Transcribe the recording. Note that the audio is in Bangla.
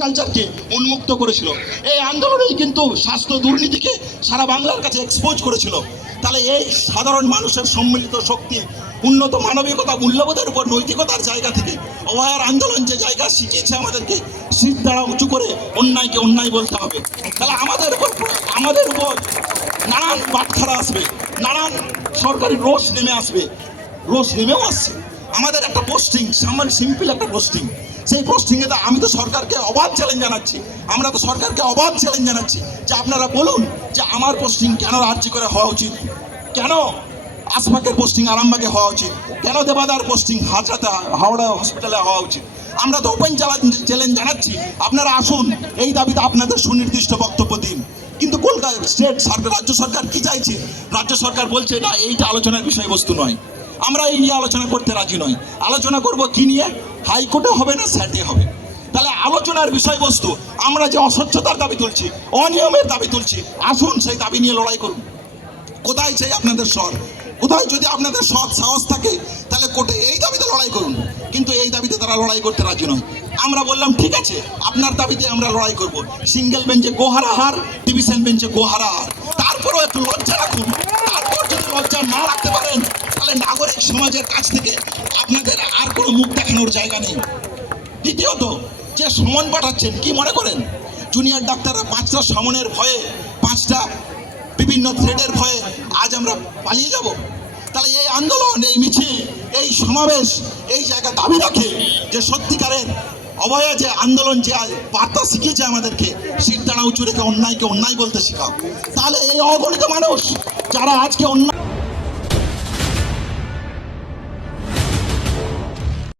কালচারকে উন্মুক্ত করেছিল। এই আন্দোলনেই কিন্তু স্বাস্থ্য দুর্নীতিকে সারা বাংলার কাছে এক্সপোজ করেছিল। তাহলে এই সাধারণ মানুষের সম্মিলিত শক্তি, উন্নত মানবিকতা, মূল্যবোধের উপর নৈতিকতার জায়গা থেকে অভয়ার আন্দোলন যে জায়গা শিখিয়েছে আমাদেরকে, শীত দ্বারা উঁচু করে অন্যায়কে অন্যায় বলতে হবে। তাহলে আমাদের উপর আমাদের উপর নানান বাটখারা আসবে, নানান সরকারি রোষ নেমে আসবে। রোষ নেমেও আসছে। আমাদের একটা পোস্টিং সামান্য সিম্পল একটা পোস্টিং সেই পোস্টিংয়ে তো আমি তো সরকারকে অবাধ চ্যালেঞ্জ জানাচ্ছি। আমরা তো সরকারকে অবাধ চ্যালেঞ্জ জানাচ্ছি যে আপনারা বলুন যে আমার পোস্টিং কেন রাজ্য করে হওয়া উচিত? কেন আশপাকের পোস্টিং আরামবাগে হওয়া উচিত? কেন দেবাদার পোস্টিং হাজরাতে, হাওড়া হসপিটালে হওয়া উচিত? আমরা তো ওপেন চ্যালেঞ্জ জানাচ্ছি। আপনারা আসুন, এই দাবিতে আপনাদের সুনির্দিষ্ট বক্তব্য দিন। কিন্তু কলকাতা স্টেট সরকার, রাজ্য সরকার কি চাইছে? রাজ্য সরকার বলছে, না, এইটা আলোচনার বিষয়বস্তু নয়। আমরা এই নিয়ে আলোচনা করতে রাজি নই। আলোচনা করব কি নিয়ে? হাইকোর্টে হবে না স্যাটে হবে? তাহলে আলোচনার বিষয়বস্তু, আমরা যে অস্বচ্ছতার দাবি তুলছি, অনিয়মের দাবি তুলছি, আসুন সেই দাবি নিয়ে লড়াই করুন। কোথায় চাই আপনাদের স্বর? কোথায় যদি আপনাদের সৎ সাহস থাকে, তাহলে কোর্টে এই দাবিতে লড়াই করুন। কিন্তু এই দাবিতে তারা লড়াই করতে রাজি নয়। আমরা বললাম, ঠিক আছে, আপনার দাবিতে আমরা লড়াই করব। সিঙ্গেল বেঞ্চে গোহারা হার, ডিভিশন বেঞ্চে গোহারা হার। তারপরেও একটু লজ্জা রাখুন। লজ্জা না রাখতে পারেন, তাহলে নাগরিক সমাজের কাছ থেকে আপনাদের আর কোনো মুখ দেখানোর জায়গা নেই। দ্বিতীয়ত, যে সমন পাঠাচ্ছেন, কি মনে করেন? জুনিয়র ডাক্তাররা পাঁচটা সমনের ভয়ে, পাঁচটা বিভিন্ন থ্রেডের ভয়ে আজ আমরা পালিয়ে যাব। তাহলে এই আন্দোলন, এই মিছিল, এই সমাবেশ, এই জায়গা দাবি রাখে যে সত্যিকারের অভয়া যে আন্দোলন, যে বার্তা শিখিয়েছে আমাদেরকে, শিরদাঁড়া উঁচু রেখে অন্যায়কে অন্যায় বলতে শেখাও। তাহলে এই অগণিত মানুষ, যারা আজকে অন্যায়